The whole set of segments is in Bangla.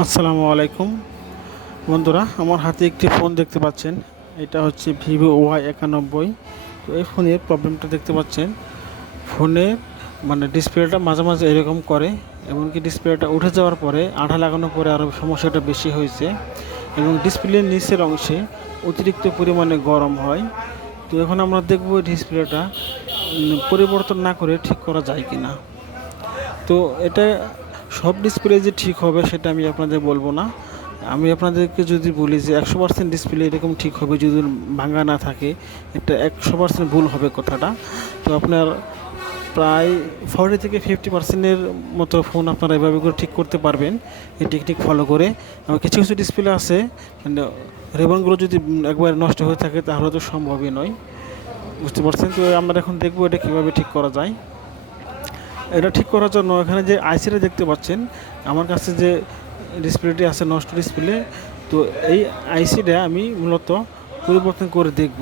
আসসালামু আলাইকুম। বন্ধুরা, আমার হাতে একটি ফোন দেখতে পাচ্ছেন। এটা হচ্ছে ভিভো ওয়াই একানব্বই। তো এই ফোনের প্রবলেমটা দেখতে পাচ্ছেন। ফোনের মানে ডিসপ্লেটা মাঝে মাঝে এরকম করে, এমনকি ডিসপ্লেটা উঠে যাওয়ার পরে আঠা লাগানোর পরে আরও সমস্যাটা বেশি হয়েছে। এবং ডিসপ্লের নিচের অংশে অতিরিক্ত পরিমাণে গরম হয়। তো এখন আমরা দেখব ডিসপ্লেটা পরিবর্তন না করে ঠিক করা যায় কি না তো এটা সব ডিসপ্লে যে ঠিক হবে সেটা আমি আপনাদের বলব না। আমি আপনাদেরকে যদি বলি যে একশো পার্সেন্ট ডিসপ্লে এরকম ঠিক হবে যদি ভাঙা না থাকে, এটা একশো পার্সেন্ট ভুল হবে কথাটা। তো আপনার প্রায় ফর্টি থেকে ফিফটি পার্সেন্টের মতো ফোন আপনারা এভাবে করে ঠিক করতে পারবেন। এই টেকনিক ফলো করে। আমার কিছু কিছু ডিসপ্লে আছে মানে রেবনগুলো যদি একবার নষ্ট হয়ে থাকে তাহলে তো সম্ভবই নয়। বুঝতে পারছেন? তো আমরা এখন দেখব এটা কীভাবে ঠিক করা যায়। এটা ঠিক করার জন্য এখানে যে আইসিটা দেখতে পাচ্ছেন, আমার কাছে যে ডিসপ্লেটি আছে নষ্ট ডিসপ্লে তো এই আইসিটা আমি মূলত পরিবর্তন করে দেখব।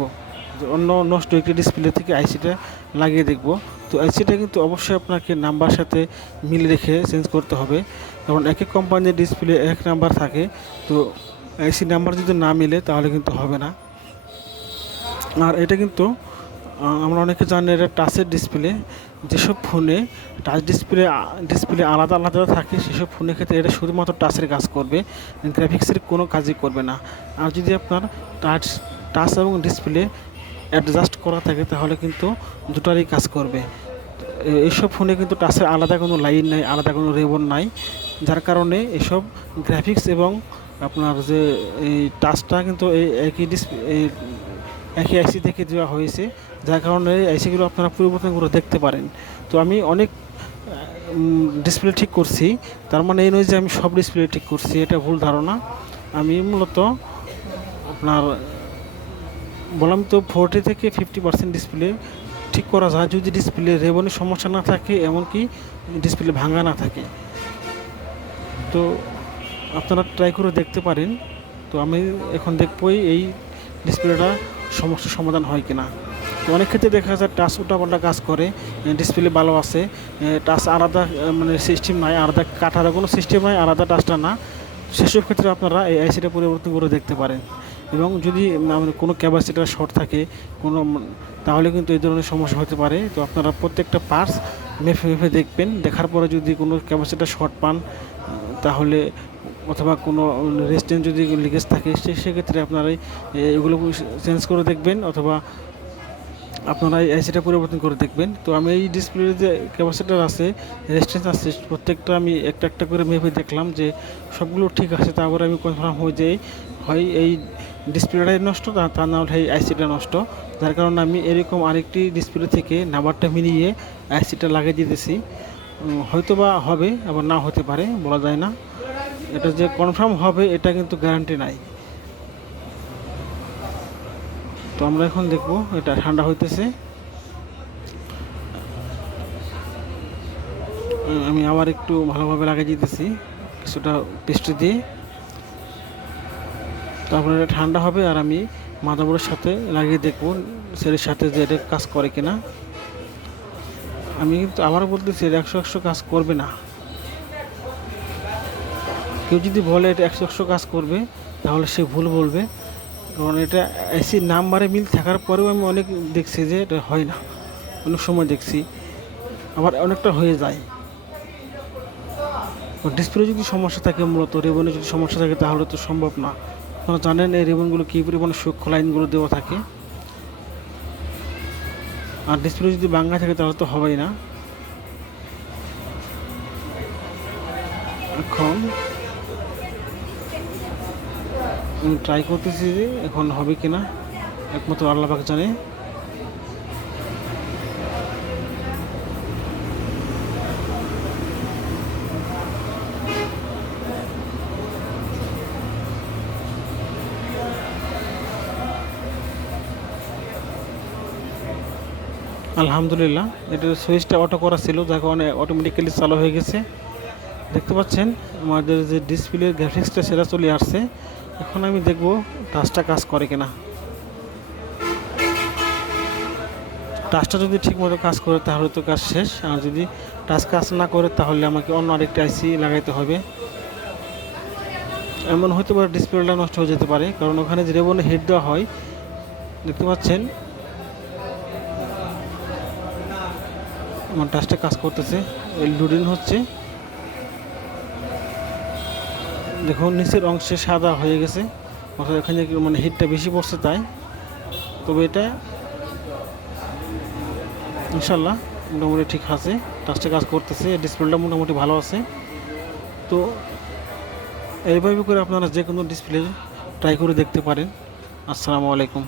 যে অন্য নষ্ট একটি ডিসপ্লে থেকে আইসিটা লাগিয়ে দেখব। তো আইসিটা কিন্তু অবশ্যই আপনাকে নাম্বার সাথে মিল রেখে চেঞ্জ করতে হবে। কারণ এক এক কোম্পানির ডিসপ্লে এক নাম্বার থাকে, তো আইসি নাম্বার যদি না মিলে তাহলে কিন্তু হবে না। আর এটা কিন্তু আমরা অনেকে জানি এটা টাচের ডিসপ্লে যেসব ফোনে টাচ ডিসপ্লে ডিসপ্লে আলাদা আলাদা থাকে, সেসব ফোনের ক্ষেত্রে এটা শুধুমাত্র টাচের কাজ করবে গ্রাফিক্সের কোনো কাজই করবে না। আর যদি আপনার টাচ টাচ এবং ডিসপ্লে অ্যাডজাস্ট করা থাকে, তাহলে কিন্তু দুটারই কাজ করবে। এইসব ফোনে কিন্তু টাচের আলাদা কোনো লাইন নাই, আলাদা কোনো রেবন নাই, যার কারণে এসব গ্রাফিক্স এবং আপনার যে এই টাচটা কিন্তু এই একই ডিসপ্লে একই আইসি থেকে দেওয়া হয়েছে। যার কারণে আইসিগুলো আপনারা পরিবর্তন করে দেখতে পারেন। তো আমি অনেক ডিসপ্লে ঠিক করছি। তার মানে এই নয় যে আমি সব ডিসপ্লে ঠিক করছি, এটা ভুল ধারণা। আমি মূলত আপনার, বললাম তো ফোরটি থেকে ফিফটি পার্সেন্ট ডিসপ্লে ঠিক করা যায়। যদি ডিসপ্লে রেবনের সমস্যা না থাকে, এমনকি ডিসপ্লে ভাঙা না থাকে। তো আপনারা ট্রাই করে দেখতে পারেন। তো আমি এখন দেখবই এই ডিসপ্লেটা সমস্যার সমাধান হয় কিনা। তো অনেক ক্ষেত্রে দেখা যায় টাচ উল্টাপাল্টা কাজ করে ডিসপ্লে ভালো আছে টাচ আলাদা মানে সিস্টেম নাই, আলাদা কাটার কোনো সিস্টেম নাই, আলাদা টাচটা না। সেসব ক্ষেত্রে আপনারা এই আইসিটা পরিবর্তন করে দেখতে পারেন। এবং যদি কোনো ক্যাপাসিটার শর্ট থাকে, কোনো, তাহলে কিন্তু এই ধরনের সমস্যা হতে পারে। তো আপনারা প্রত্যেকটা পার্টস মেপে মেপে দেখবেন। দেখার পরে যদি কোনো ক্যাপাসিটার শর্ট পান, তাহলে অথবা কোনো রেস্টেন্ট যদি লিকেজ থাকে সেক্ষেত্রে আপনারা এগুলো চেঞ্জ করে দেখবেন অথবা আপনারা আইসিটা পরিবর্তন করে দেখবেন। তো আমি এই ডিসপ্লের যে ক্যাপাসিটার আছে রেস্টেন্স আছে, প্রত্যেকটা আমি একটা একটা করে মেপে দেখলাম যে সবগুলো ঠিক আছে তারপরে আমি কনফার্ম হয়ে যাই হয় এই ডিসপ্লেটাই নষ্ট, তা না হলে এই আইসিটা নষ্ট। যার কারণে আমি এরকম আরেকটি ডিসপ্লে থেকে নাম্বারটা মিলিয়ে আইসিটা লাগিয়ে দিতেছি। হয়তো বা হবে, আবার না হতে পারে, বলা যায় না। এটা যে কনফার্ম হবে, এটা কিন্তু গ্যারান্টি নাই। তো আমরা এখন দেখব, এটা ঠান্ডা হইতেছে। আমি আবার একটু ভালোভাবে লাগিয়ে দিতেছি, কিছুটা পেস্ট্রি দিয়ে। তারপরে এটা ঠান্ডা হবে আর আমি মাদাবোর্ডের সাথে লাগিয়ে দেখব, সেলের সাথে যে এটা কাজ করে কিনা। আমি কিন্তু আবারও বলতেছি একশো একশো কাজ করবে না। কেউ যদি বলে এটা একশো একশো কাজ করবে, তাহলে সে ভুল বলবে। কারণ এটা এসি নাম্বারে মিল থাকার পরেও আমি অনেক দেখছি যে এটা হয় না। অনেক সময় দেখছি। আবার অনেকটা হয়ে যায়। ডিসপ্লে যদি সমস্যা থাকে মূলত রেবনে যদি সমস্যা থাকে, তাহলে তো সম্ভব না। আপনারা জানেন এই রেবনগুলো কী পরিমাণে সূক্ষ্ম লাইনগুলো দেওয়া থাকে। আর ডিসপ্লে যদি বাংলা থাকে, তাহলে তো হবেই না। এখন আমি ট্রাই করতেছি যে এখন হবে কিনা। একমাত্র আল্লাহ পাক জানে। আলহামদুলিল্লাহ এটার সুইচটা অটো করা ছিল, যার কারণে অটোমেটিক্যালি চালু হয়ে গেছে। দেখতে পাচ্ছেন, আমাদের যে ডিসপ্লের গ্রাফিক্সটা সেটা চলে আসছে। এখন আমি দেখব টাচটা কাজ করে কিনা। টাচটা যদি ঠিকমতো কাজ করে, তাহলে তো কাজ শেষ। আর যদি টাচ কাজ না করে, তাহলে আমাকে অন্য আরেকটা আইসি লাগাইতে হবে। এমন হতে পারে ডিসপ্লেটা নষ্ট হয়ে যেতে পারে, কারণ ওখানে যে রেবনে হিট দেওয়া হয়, দেখতে পাচ্ছেন? আমার টাচটা কাজ করতেছে। লুডিং হচ্ছে। দেখুন, নিচের অংশে সাদা হয়ে গেছে। অর্থাৎ এখানে মানে হিটটা বেশি পড়ছে তাই। তবে এটা ইনশাল্লাহ মোটামুটি ঠিক আছে। টাচটা কাজ করতেছে ডিসপ্লেটা মোটামুটি ভালো আছে। তো এইভাবে করে আপনারা যে কোনো ডিসপ্লে ট্রাই করে দেখতে পারেন। আসসালামু আলাইকুম।